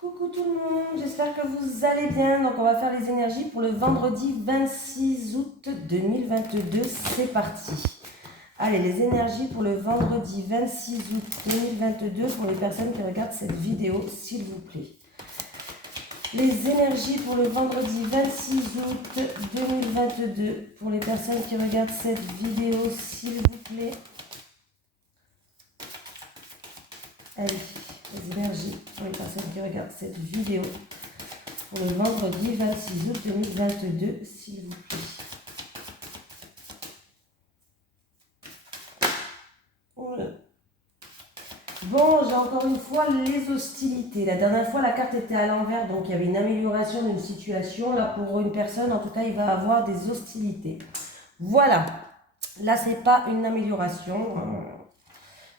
Coucou tout le monde, j'espère que vous allez bien. Donc on va faire les énergies pour le vendredi 26 août 2022. C'est parti. Allez, les énergies pour le vendredi 26 août 2022 pour les personnes qui regardent cette vidéo, s'il vous plaît. Les énergies pour le vendredi 26 août 2022 pour les personnes qui regardent cette vidéo, s'il vous plaît. Allez, les énergies pour les personnes qui regardent cette vidéo pour le vendredi 26 août 2022, s'il vous plaît. Bon, j'ai encore une fois les hostilités. La dernière fois, la carte était à l'envers, donc il y avait une amélioration d'une situation. Là, pour une personne, en tout cas, il va avoir des hostilités. Voilà. Là, c'est pas une amélioration.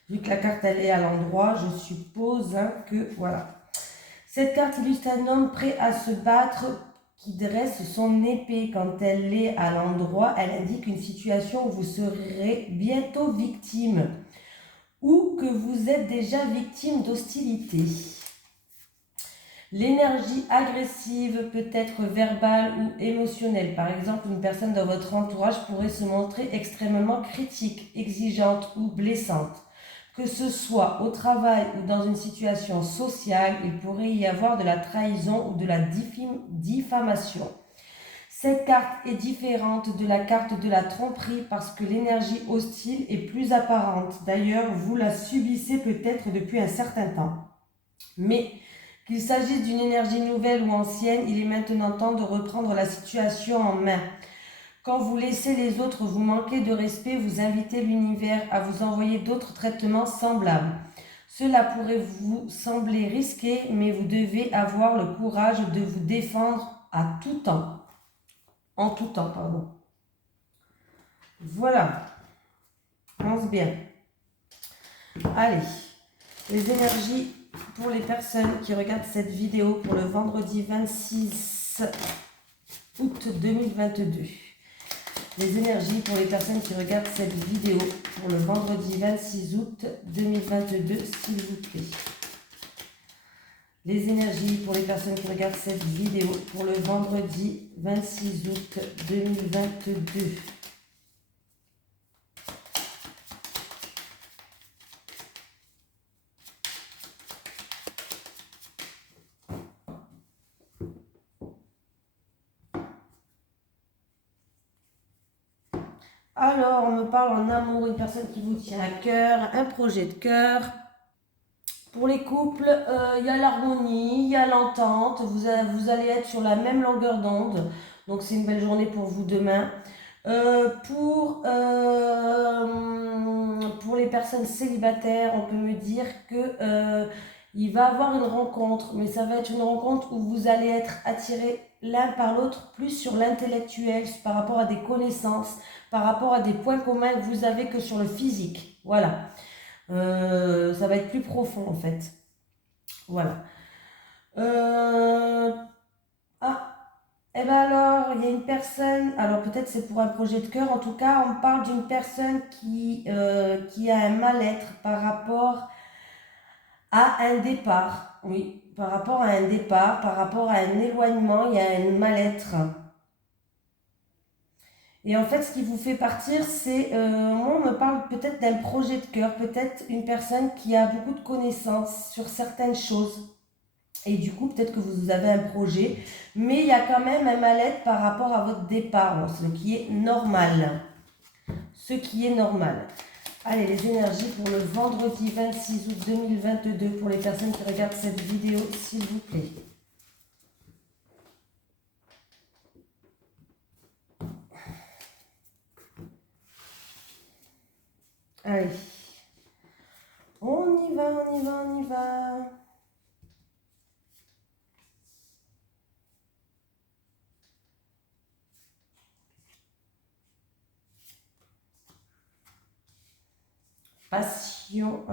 Vu que la carte, elle est à l'endroit, je suppose que, voilà. Cette carte illustre un homme prêt à se battre qui dresse son épée. Quand elle est à l'endroit, elle indique une situation où vous serez bientôt victime ou que vous êtes déjà victime d'hostilité. L'énergie agressive peut être verbale ou émotionnelle. Par exemple, une personne dans votre entourage pourrait se montrer extrêmement critique, exigeante ou blessante. Que ce soit au travail ou dans une situation sociale, il pourrait y avoir de la trahison ou de la diffamation. Cette carte est différente de la carte de la tromperie parce que l'énergie hostile est plus apparente. D'ailleurs, vous la subissez peut-être depuis un certain temps. Mais qu'il s'agisse d'une énergie nouvelle ou ancienne, il est maintenant temps de reprendre la situation en main. Quand vous laissez les autres vous manquer de respect, vous invitez l'univers à vous envoyer d'autres traitements semblables. Cela pourrait vous sembler risqué, mais vous devez avoir le courage de vous défendre à tout temps. En tout temps, pardon. Voilà. Pense bien. Allez. Les énergies pour les personnes qui regardent cette vidéo pour le vendredi 26 août 2022. Les énergies pour les personnes qui regardent cette vidéo pour le vendredi 26 août 2022, s'il vous plaît. Les énergies pour les personnes qui regardent cette vidéo pour le vendredi 26 août 2022. Alors, on me parle en amour, une personne qui vous tient à cœur, un projet de cœur. Pour les couples, il y a l'harmonie, il y a l'entente, vous allez être sur la même longueur d'onde, donc c'est une belle journée pour vous demain. Pour les personnes célibataires, on peut me dire que il va avoir une rencontre, mais ça va être une rencontre où vous allez être attirés l'un par l'autre, plus sur l'intellectuel, par rapport à des connaissances, par rapport à des points communs que vous avez que sur le physique. Voilà. Ça va être plus profond en fait. Voilà. Et ben alors, il y a une personne, alors peut-être c'est pour un projet de cœur, en tout cas, on parle d'une personne qui a un mal-être par rapport à un départ. Oui, par rapport à un départ, par rapport à un éloignement, il y a un mal-être. Et en fait, ce qui vous fait partir, c'est, moi, on me parle peut-être d'un projet de cœur, peut-être une personne qui a beaucoup de connaissances sur certaines choses. Et du coup, peut-être que vous avez un projet, mais il y a quand même un mal-être par rapport à votre départ, ce qui est normal. Ce qui est normal. Allez, les énergies pour le vendredi 26 août 2022 pour les personnes qui regardent cette vidéo, s'il vous plaît. Allez. On y va, on y va, on y va. Passion.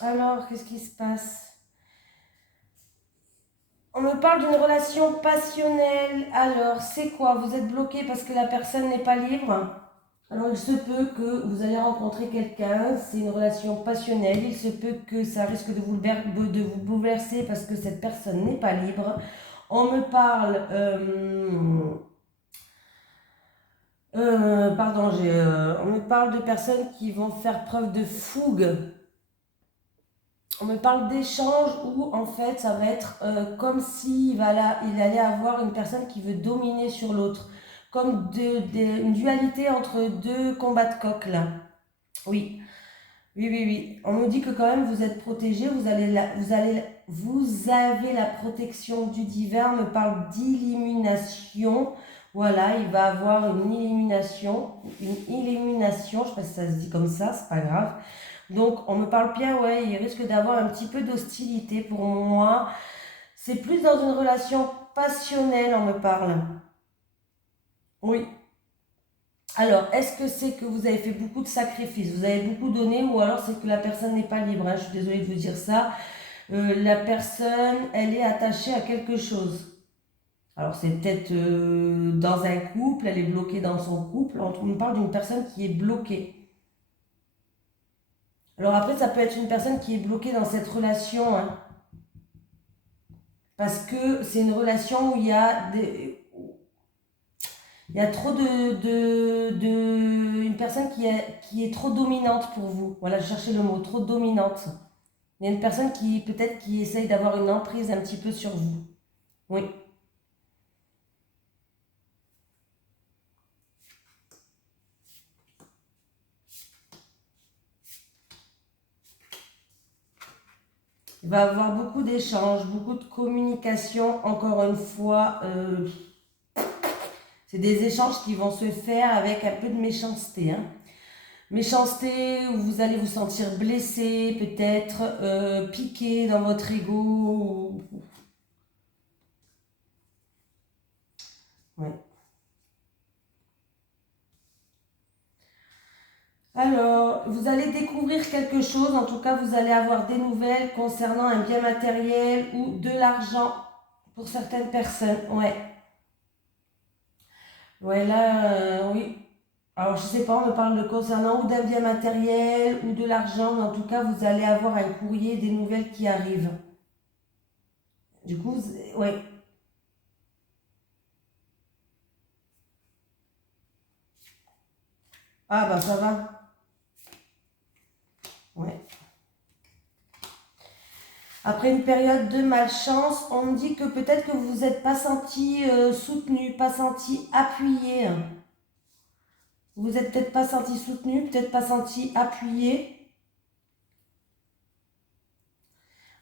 Alors, qu'est-ce qui se passe? On me parle d'une relation passionnelle. Alors, c'est quoi? Vous êtes bloqué parce que la personne n'est pas libre? Alors, il se peut que vous allez rencontrer quelqu'un, c'est une relation passionnelle, il se peut que ça risque de vous bouleverser parce que cette personne n'est pas libre. On me parle, pardon, on me parle de personnes qui vont faire preuve de fougue. On me parle d'échanges où en fait ça va être comme s'il il allait avoir une personne qui veut dominer sur l'autre. Comme une dualité entre deux combats de coq là. Oui. Oui, oui, oui. On nous dit que quand même vous êtes protégé, vous avez la protection du divin. On me parle d'illumination. Voilà, il va avoir une illumination, je ne sais pas si ça se dit comme ça, c'est pas grave. Donc on me parle bien, ouais, il risque d'avoir un petit peu d'hostilité pour moi. C'est plus dans une relation passionnelle, on me parle. Oui. Alors, est-ce que c'est que vous avez fait beaucoup de sacrifices, vous avez beaucoup donné, ou alors c'est que la personne n'est pas libre, hein, je suis désolée de vous dire ça. La personne, elle est attachée à quelque chose. Alors, c'est peut-être dans un couple, elle est bloquée dans son couple. On me parle d'une personne qui est bloquée. Alors après, ça peut être une personne qui est bloquée dans cette relation, hein, parce que c'est une relation où il y a trop une personne qui est trop dominante pour vous. Voilà, je cherchais le mot, trop dominante. Il y a une personne qui peut-être qui essaye d'avoir une emprise un petit peu sur vous. Oui. Il va y avoir beaucoup d'échanges, beaucoup de communication. Encore une fois, c'est des échanges qui vont se faire avec un peu de méchanceté, hein. Méchanceté où vous allez vous sentir blessé, peut-être piqué dans votre ego. Ouais. Alors, vous allez découvrir quelque chose, en tout cas vous allez avoir des nouvelles concernant un bien matériel ou de l'argent pour certaines personnes. Ouais, ouais là, oui. Alors je sais pas, on me parle de concernant ou d'un bien matériel ou de l'argent, mais en tout cas vous allez avoir un courrier, des nouvelles qui arrivent. Du coup, ouais. Ah bah ça va. Ouais. Après une période de malchance, on me dit que peut-être que vous vous êtes pas senti soutenu, pas senti appuyé. Vous vous êtes peut-être pas senti soutenu, peut-être pas senti appuyé.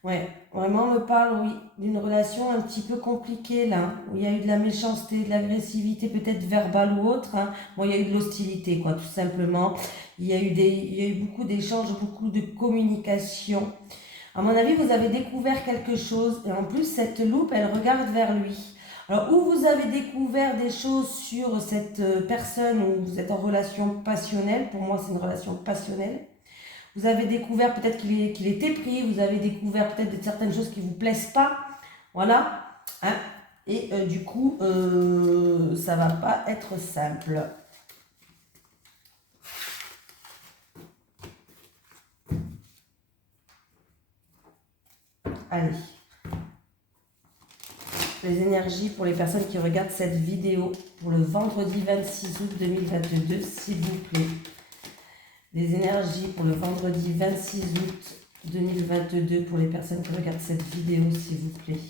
Ouais, vraiment on me parle, oui, d'une relation un petit peu compliquée là, où il y a eu de la méchanceté, de l'agressivité, peut-être verbale ou autre, hein. Bon, il y a eu de l'hostilité, quoi, tout simplement. Il y a eu beaucoup d'échanges, beaucoup de communication. À mon avis, vous avez découvert quelque chose, et en plus, cette loupe, elle regarde vers lui. Alors, où vous avez découvert des choses sur cette personne où vous êtes en relation passionnelle, pour moi, c'est une relation passionnelle. Vous avez découvert peut-être qu'il était pris, vous avez découvert peut-être certaines choses qui ne vous plaisent pas. Voilà. Hein. Et du coup, ça va pas être simple. Allez. Les énergies pour les personnes qui regardent cette vidéo pour le vendredi 26 août 2022, s'il vous plaît. Les énergies pour le vendredi 26 août 2022 pour les personnes qui regardent cette vidéo, s'il vous plaît.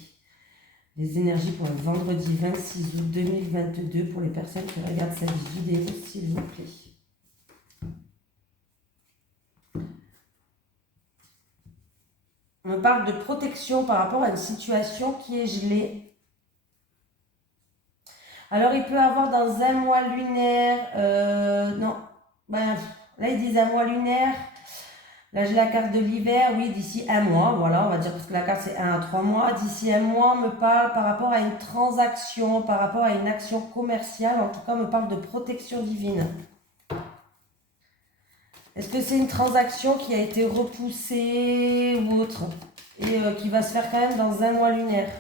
Les énergies pour le vendredi 26 août 2022 pour les personnes qui regardent cette vidéo, s'il vous plaît. On me parle de protection par rapport à une situation qui est gelée. Alors, il peut avoir dans un mois lunaire, non, ben, là, ils disent un mois lunaire. Là, j'ai la carte de l'hiver, oui, d'ici un mois, voilà, on va dire, parce que la carte, c'est 1 à 3 mois. D'ici un mois, on me parle par rapport à une transaction, par rapport à une action commerciale, en tout cas, on me parle de protection divine. Est-ce que c'est une transaction qui a été repoussée ou autre, et qui va se faire quand même dans un mois lunaire?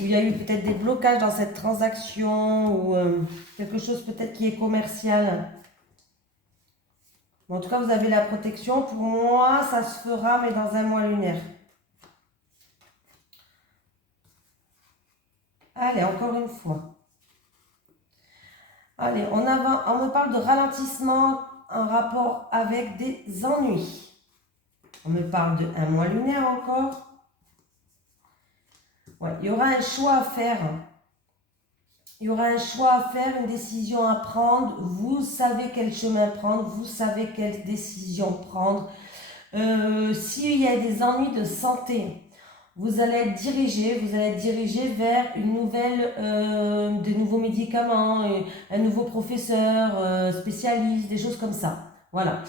où il y a eu peut-être des blocages dans cette transaction ou quelque chose peut-être qui est commercial. Bon, en tout cas, vous avez la protection. Pour moi, ça se fera, mais dans un mois lunaire. Allez, encore une fois. Allez, on me parle de ralentissement en rapport avec des ennuis. On me parle de un mois lunaire encore. Ouais, il y aura un choix à faire. Il y aura un choix à faire, une décision à prendre. Vous savez quel chemin prendre, vous savez quelle décision prendre. S'il y a des ennuis de santé, vous allez être dirigé vers une nouvelle, de nouveaux médicaments, un nouveau professeur, spécialiste, des choses comme ça. Voilà.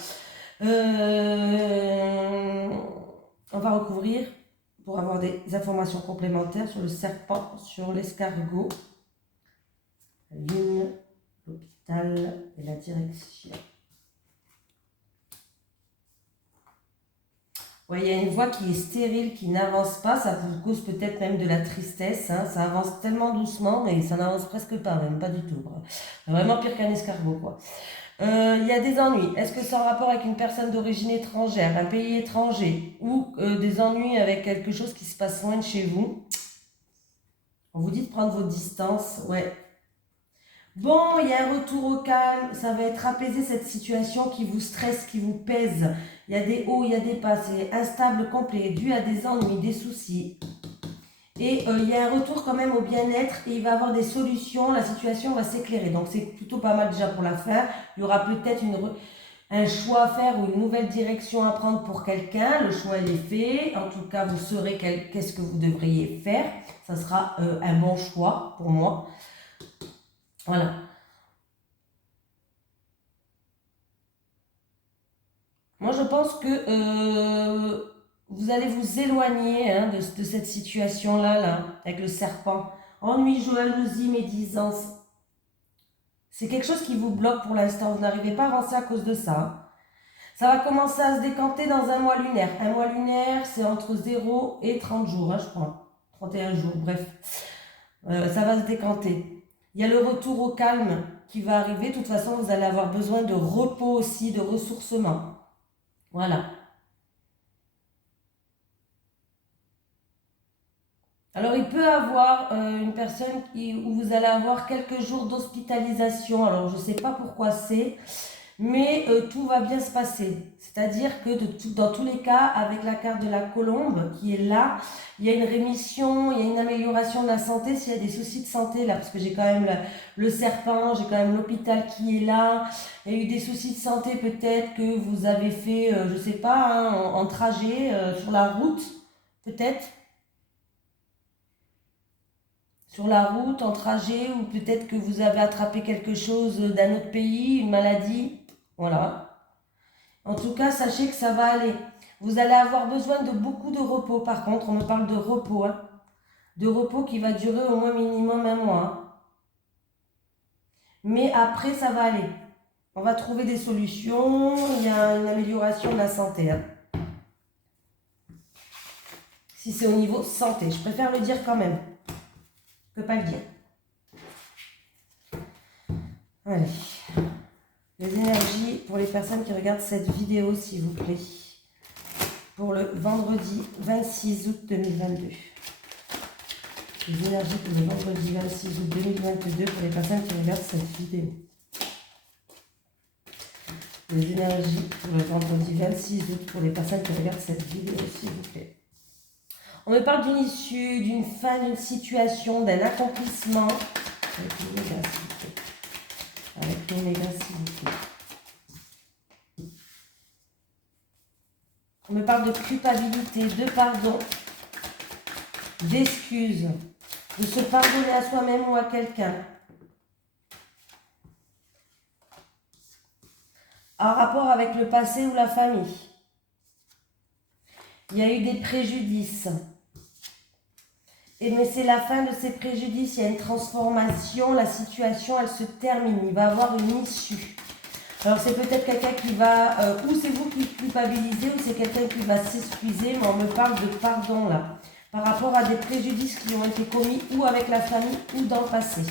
On va recouvrir pour avoir des informations complémentaires sur le serpent, sur l'escargot, la lune, l'hôpital et la direction. Ouais, il y a une voix qui est stérile, qui n'avance pas, ça vous cause peut-être même de la tristesse, hein. Ça avance tellement doucement, mais ça n'avance presque pas, même pas du tout. Vraiment pire qu'un escargot, quoi. Il y a des ennuis. Est-ce que c'est en rapport avec une personne d'origine étrangère, un pays étranger, ou des ennuis avec quelque chose qui se passe loin de chez vous? On vous dit de prendre vos distances, ouais. Bon, il y a un retour au calme, ça va être apaiser cette situation qui vous stresse, qui vous pèse. Il y a des hauts, il y a des bas, c'est instable complet, dû à des ennuis, des soucis. Et il y a un retour quand même au bien-être et il va y avoir des solutions, la situation va s'éclairer. Donc c'est plutôt pas mal déjà pour la fin. Il y aura peut-être un choix à faire ou une nouvelle direction à prendre pour quelqu'un. Le choix il est fait. En tout cas, vous saurez qu'est-ce que vous devriez faire. Ça sera un bon choix pour moi. Voilà. Moi, je pense que vous allez vous éloigner de cette situation-là, là, avec le serpent. Ennui, jalousie, médisance. C'est quelque chose qui vous bloque pour l'instant. Vous n'arrivez pas à avancer à cause de ça. Ça va commencer à se décanter dans un mois lunaire. Un mois lunaire, c'est entre 0 et 30 jours, je crois. 31 jours, bref. Ça va se décanter. Il y a le retour au calme qui va arriver. De toute façon, vous allez avoir besoin de repos aussi, de ressourcement. Voilà. Alors, il peut avoir une personne où vous allez avoir quelques jours d'hospitalisation. Alors, je ne sais pas pourquoi c'est, mais tout va bien se passer. C'est-à-dire que dans tous les cas, avec la carte de la colombe qui est là, il y a une rémission, il y a une amélioration de la santé s'il y a des soucis de santé là, parce que j'ai quand même le serpent, j'ai quand même l'hôpital qui est là. Il y a eu des soucis de santé peut-être que vous avez fait, je ne sais pas, en trajet, sur la route, peut-être. Sur la route, en trajet, ou peut-être que vous avez attrapé quelque chose d'un autre pays, une maladie. Voilà. En tout cas, sachez que ça va aller. Vous allez avoir besoin de beaucoup de repos. Par contre, on me parle de repos. Hein. De repos qui va durer au moins minimum un mois. Hein. Mais après, ça va aller. On va trouver des solutions. Il y a une amélioration de la santé. Hein. Si c'est au niveau santé. Je préfère le dire quand même. Je ne peux pas le dire. Allez. Les énergies pour les personnes qui regardent cette vidéo, s'il vous plaît. Pour le vendredi 26 août 2022. Les énergies pour le vendredi 26 août 2022 pour les personnes qui regardent cette vidéo. Les énergies pour le vendredi 26 août pour les personnes qui regardent cette vidéo, s'il vous plaît. On me parle d'une issue, d'une fin, d'une situation, d'un accomplissement. Avec l'oméga, s'il vous plaît. Avec l'oméga, s'il vous plaît. On me parle de culpabilité, de pardon, d'excuses, de se pardonner à soi-même ou à quelqu'un. En rapport avec le passé ou la famille. Il y a eu des préjudices. Mais c'est la fin de ces préjudices, il y a une transformation, la situation, elle se termine, il va y avoir une issue. Alors c'est peut-être quelqu'un qui va, ou c'est vous qui culpabilisez, ou c'est quelqu'un qui va s'excuser, mais on me parle de pardon là. par rapport à des préjudices qui ont été commis ou avec la famille ou dans le passé.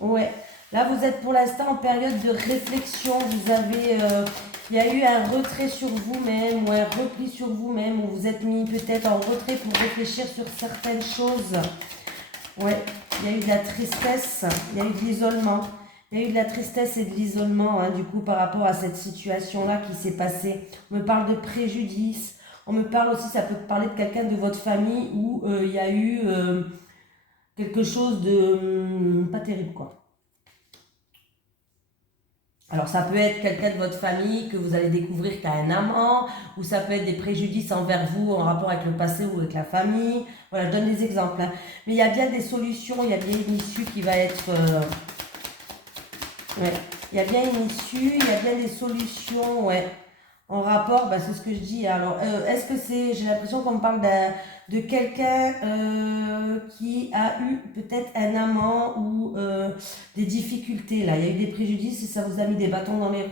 Ouais, là vous êtes pour l'instant en période de réflexion, vous avez, il y a eu un retrait sur vous-même ou un repli sur vous-même, où vous êtes mis peut-être en retrait pour réfléchir sur certaines choses. Ouais, il y a eu de la tristesse, il y a eu de l'isolement. Il y a eu de la tristesse et de l'isolement, hein, du coup, par rapport à cette situation-là qui s'est passée. On me parle de préjudice. On me parle aussi, ça peut parler de quelqu'un de votre famille où il y a eu quelque chose de pas terrible, quoi. Alors, ça peut être quelqu'un de votre famille que vous allez découvrir qui a un amant, ou ça peut être des préjudices envers vous en rapport avec le passé ou avec la famille. Voilà, je donne des exemples, hein. Mais il y a bien des solutions, il y a bien une issue qui va être... ouais. Il y a bien une issue, il y a bien des solutions, ouais. En rapport, bah, c'est ce que je dis. Alors, est-ce que c'est, j'ai l'impression qu'on me parle de quelqu'un qui a eu peut-être un amant ou des difficultés, là. Il y a eu des préjudices et ça vous a mis des bâtons dans les roues.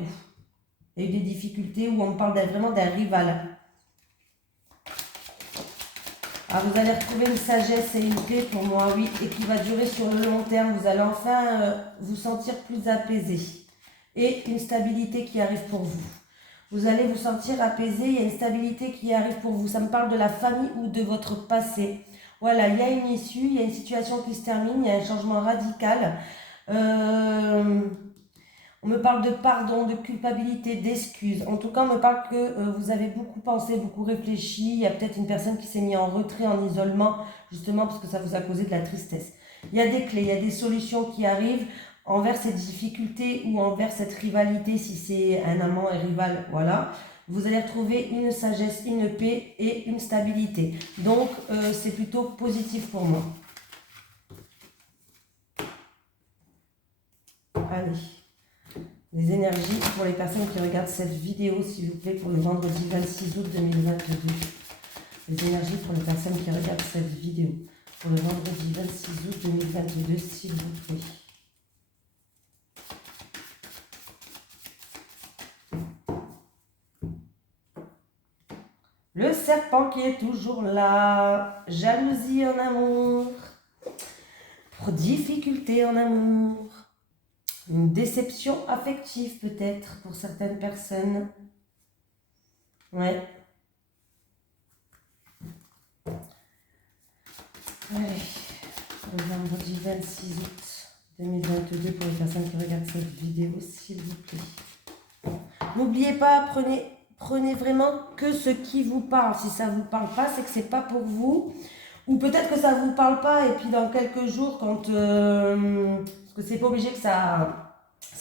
Il y a eu des difficultés où on me parle vraiment d'un rival. Alors, vous allez retrouver une sagesse et une paix pour moi, oui, et qui va durer sur le long terme. Vous allez enfin vous sentir plus apaisé. Et une stabilité qui arrive pour vous. Vous allez vous sentir apaisé, il y a une stabilité qui arrive pour vous. Ça me parle de la famille ou de votre passé. Voilà, il y a une issue, il y a une situation qui se termine, il y a un changement radical. On me parle de pardon, de culpabilité, d'excuses. En tout cas, on me parle que vous avez beaucoup pensé, beaucoup réfléchi. Il y a peut-être une personne qui s'est mise en retrait, en isolement, justement parce que ça vous a causé de la tristesse. Il y a des clés, il y a des solutions qui arrivent envers cette difficulté ou envers cette rivalité, si c'est un amant et rival, voilà. Vous allez retrouver une sagesse, une paix et une stabilité. Donc, c'est plutôt positif pour moi. Allez. Les énergies pour les personnes qui regardent cette vidéo, s'il vous plaît, pour le vendredi 26 août 2022. Les énergies pour les personnes qui regardent cette vidéo, pour le vendredi 26 août 2022, s'il vous plaît. Le serpent qui est toujours là, jalousie en amour, pour difficulté en amour, une déception affective peut-être pour certaines personnes. Ouais. Allez, le vendredi 26 août 2022 pour les personnes qui regardent cette vidéo, s'il vous plaît. N'oubliez pas, prenez vraiment que ce qui vous parle. Si ça ne vous parle pas, c'est que c'est pas pour vous. Ou peut-être que ça ne vous parle pas et puis dans quelques jours, quand parce que c'est pas obligé que ça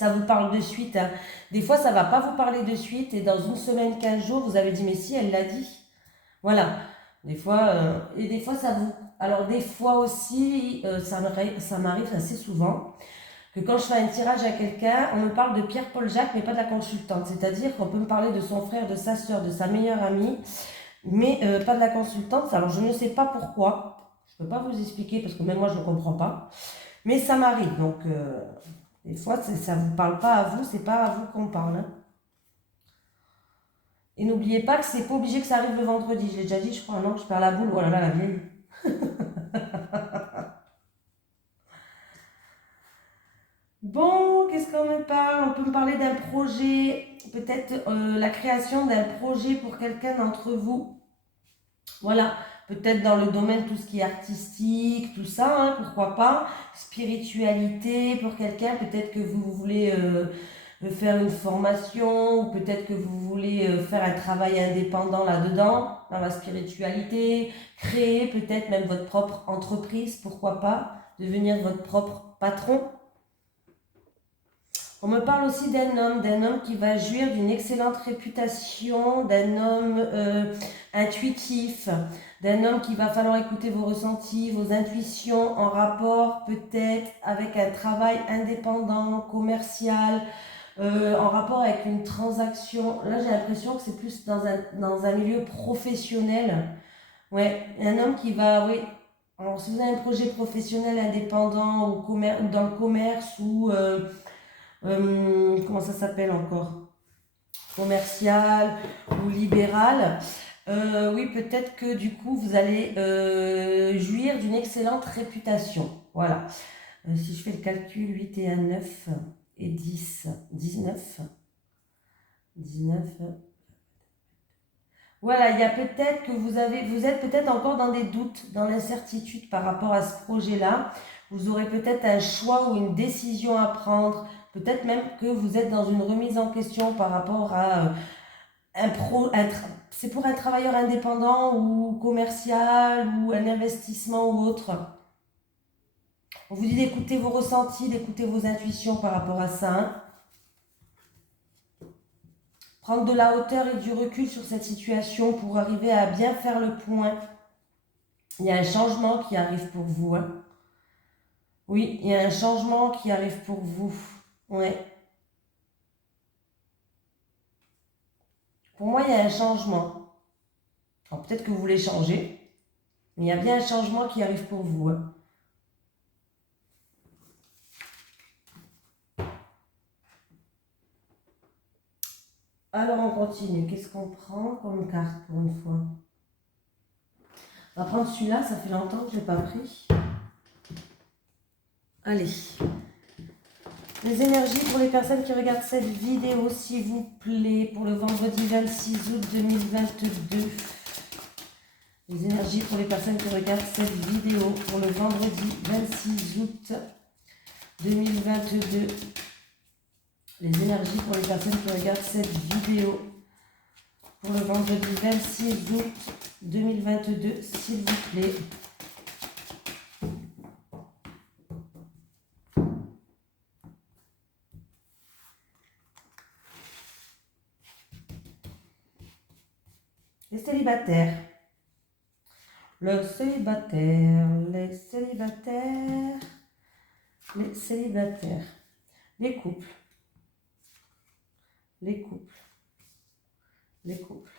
vous parle de suite, hein. Des fois, ça ne va pas vous parler de suite et dans une semaine, 15 jours, vous avez dit, mais si, elle l'a dit. Voilà. Des fois, et des fois, ça vous... Alors, des fois aussi, ça m'arrive assez souvent que quand je fais un tirage à quelqu'un, on me parle de Pierre-Paul Jacques, mais pas de la consultante. C'est-à-dire qu'on peut me parler de son frère, de sa soeur, de sa meilleure amie, mais pas de la consultante. Alors, je ne sais pas pourquoi. Je ne peux pas vous expliquer parce que même moi, je ne comprends pas. Mais ça m'arrive. Donc, des fois, ça ne vous parle pas à vous, c'est pas à vous qu'on parle, hein. Et n'oubliez pas que c'est pas obligé que ça arrive le vendredi. Je l'ai déjà dit, je crois, non, je perds la boule. Oh là là, la vieille. Bon, qu'est-ce qu'on me parle? On peut me parler d'un projet, peut-être la création d'un projet pour quelqu'un d'entre vous. Voilà, peut-être dans le domaine tout ce qui est artistique, tout ça, hein, pourquoi pas. Spiritualité pour quelqu'un, peut-être que vous voulez faire une formation, ou peut-être que vous voulez faire un travail indépendant là-dedans, dans la spiritualité, créer peut-être même votre propre entreprise, pourquoi pas, devenir votre propre patron. On me parle aussi d'un homme qui va jouir d'une excellente réputation, d'un homme intuitif, d'un homme qui va falloir écouter vos ressentis, vos intuitions en rapport peut-être avec un travail indépendant, commercial, en rapport avec une transaction. Là, j'ai l'impression que c'est plus dans un milieu professionnel. Ouais, un homme qui va, oui. Alors, si vous avez un projet professionnel indépendant ou dans le commerce ou comment ça s'appelle encore? Commercial ou libéral. Oui, peut-être que du coup, vous allez jouir d'une excellente réputation. Voilà. Si je fais le calcul, 8 et 1, 9 et 10, 19. 19. Voilà, il y a peut-être que vous êtes peut-être encore dans des doutes, dans l'incertitude par rapport à ce projet-là. Vous aurez peut-être un choix ou une décision à prendre. Peut-être même que vous êtes dans une remise en question par rapport à c'est pour un travailleur indépendant ou commercial ou un investissement ou autre. On vous dit d'écouter vos ressentis, d'écouter vos intuitions par rapport à ça, hein. Prendre de la hauteur et du recul sur cette situation pour arriver à bien faire le point. Il y a un changement qui arrive pour vous, hein. Oui, il y a un changement qui arrive pour vous. Ouais. Pour moi, il y a un changement. Alors peut-être que vous voulez changer, mais il y a bien un changement qui arrive pour vous, hein. Alors on continue. Qu'est-ce qu'on prend comme carte pour une fois? On va prendre celui-là, ça fait longtemps que je ne l'ai pas pris. Allez. Les énergies pour les personnes qui regardent cette vidéo, s'il vous plaît, pour le vendredi 26 août 2022. Les énergies pour les personnes qui regardent cette vidéo, pour le vendredi 26 août 2022. Les énergies pour les personnes qui regardent cette vidéo, pour le vendredi 26 août 2022, s'il vous plaît. Les célibataires. Le célibataire, les célibataires, les célibataires, les couples, les couples, les couples,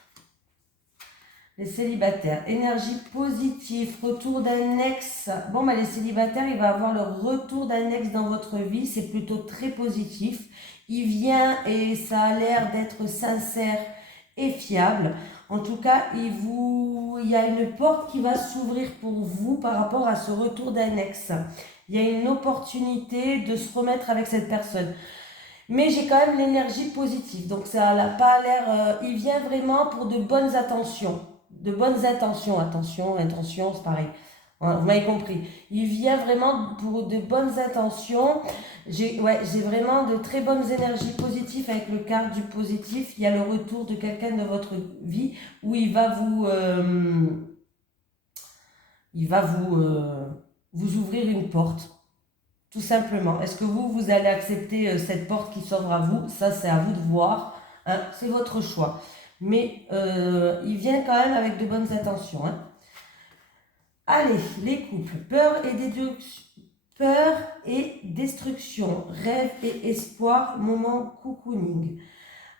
les célibataires, énergie positive, retour d'un ex. Bon, bah, les célibataires, il va avoir le retour d'un ex dans votre vie, c'est plutôt très positif. Il vient et ça a l'air d'être sincère et fiable. En tout cas, il y a une porte qui va s'ouvrir pour vous par rapport à ce retour d'un ex. Il y a une opportunité de se remettre avec cette personne. Mais j'ai quand même l'énergie positive. Donc ça n'a pas l'air... il vient vraiment pour de bonnes attentions. De bonnes intentions. Attention, intention, c'est pareil. Voilà, vous m'avez compris. Il vient vraiment pour de bonnes intentions. J'ai vraiment de très bonnes énergies positives avec le quart du positif. Il y a le retour de quelqu'un de votre vie où il va vous ouvrir une porte. Tout simplement. Est-ce que vous allez accepter cette porte qui s'ouvre à vous? Ça, c'est à vous de voir, hein. C'est votre choix. Mais il vient quand même avec de bonnes intentions, hein. Allez, les couples. Peur et destruction. Rêve et espoir. Moment cocooning.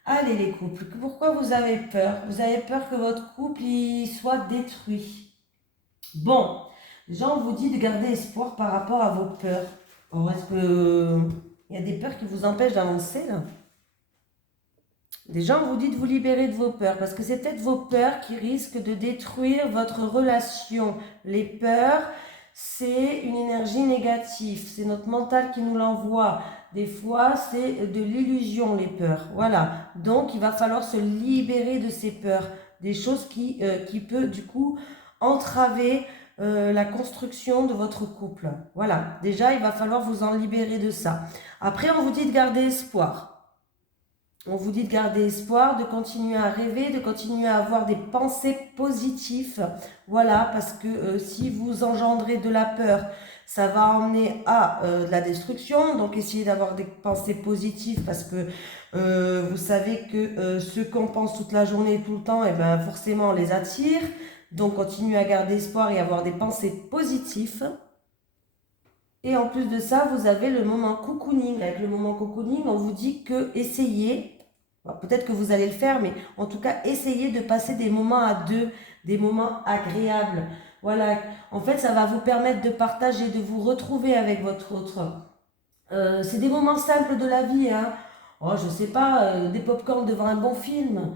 Allez, les couples. Pourquoi vous avez peur? Vous avez peur que votre couple il soit détruit. Bon, les gens vous disent de garder espoir par rapport à vos peurs. Or, est-ce que il y a des peurs qui vous empêchent d'avancer là? Des gens vous disent de vous libérer de vos peurs parce que c'est peut-être vos peurs qui risquent de détruire votre relation. Les peurs, c'est une énergie négative. C'est notre mental qui nous l'envoie. Des fois, c'est de l'illusion, les peurs. Voilà. Donc, il va falloir se libérer de ces peurs. Des choses qui peuvent, du coup, entraver la construction de votre couple. Voilà. Déjà, il va falloir vous en libérer de ça. Après, on vous dit de garder espoir. On vous dit de garder espoir, de continuer à rêver, de continuer à avoir des pensées positives. Voilà, parce que si vous engendrez de la peur, ça va emmener à de la destruction. Donc, essayez d'avoir des pensées positives parce que vous savez que ce qu'on pense toute la journée et tout le temps, et ben, forcément, on les attire. Donc, continuez à garder espoir et avoir des pensées positives. Et en plus de ça, vous avez le moment cocooning. Avec le moment cocooning, on vous dit que essayez, peut-être que vous allez le faire, mais en tout cas, essayez de passer des moments à deux, des moments agréables. Voilà, en fait, ça va vous permettre de partager, de vous retrouver avec votre autre. C'est des moments simples de la vie, hein. Oh, je sais pas, des pop-corn devant un bon film.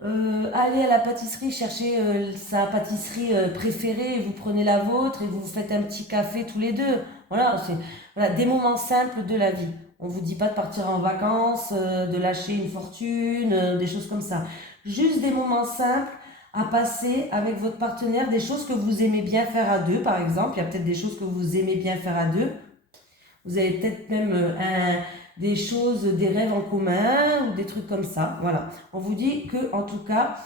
Allez à la pâtisserie, chercher sa pâtisserie préférée, et vous prenez la vôtre et vous vous faites un petit café tous les deux. Voilà, c'est voilà, des moments simples de la vie. On ne vous dit pas de partir en vacances, de lâcher une fortune, des choses comme ça. Juste des moments simples à passer avec votre partenaire, des choses que vous aimez bien faire à deux, par exemple. Il y a peut-être des choses que vous aimez bien faire à deux. Vous avez peut-être même des choses, des rêves en commun ou des trucs comme ça. Voilà. On vous dit que, en tout cas,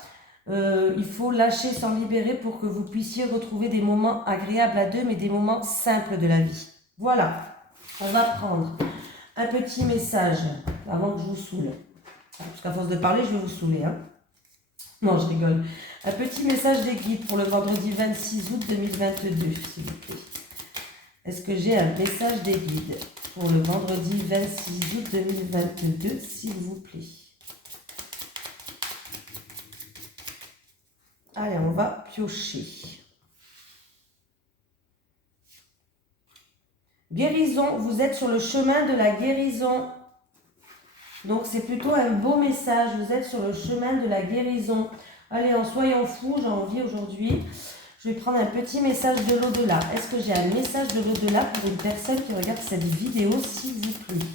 il faut lâcher, s'en libérer pour que vous puissiez retrouver des moments agréables à deux, mais des moments simples de la vie. Voilà. On va prendre un petit message avant que je vous saoule. Parce qu'à force de parler, je vais vous saouler. Hein. Non, je rigole. Un petit message des guides pour le vendredi 26 août 2022, s'il vous plaît. Est-ce que j'ai un message des guides pour le vendredi 26 août 2022, s'il vous plaît? Allez, on va piocher. Guérison, vous êtes sur le chemin de la guérison. Donc c'est plutôt un beau message, vous êtes sur le chemin de la guérison. Allez, en soyons fous, j'ai envie aujourd'hui. Je vais prendre un petit message de l'au-delà. Est-ce que j'ai un message de l'au-delà pour une personne qui regarde cette vidéo, s'il vous plaît?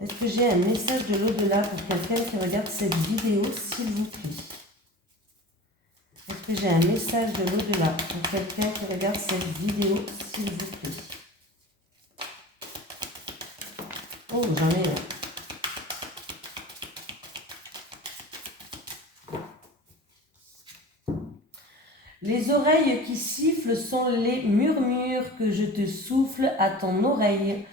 Est-ce que j'ai un message de l'au-delà pour quelqu'un qui regarde cette vidéo, s'il vous plaît? Est-ce que j'ai un message de l'au-delà pour quelqu'un qui regarde cette vidéo, s'il vous plaît? Oh, j'en ai un. Les oreilles qui sifflent sont les murmures que je te souffle à ton oreille.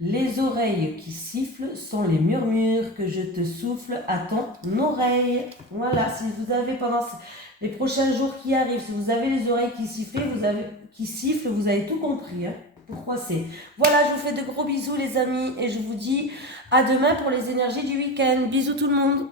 Les oreilles qui sifflent sont les murmures que je te souffle à ton oreille. Voilà, si vous avez pendant les prochains jours qui arrivent, si vous avez les oreilles qui sifflent, vous avez tout compris. Hein, pourquoi c'est. Voilà, je vous fais de gros bisous les amis et je vous dis à demain pour les énergies du week-end. Bisous tout le monde.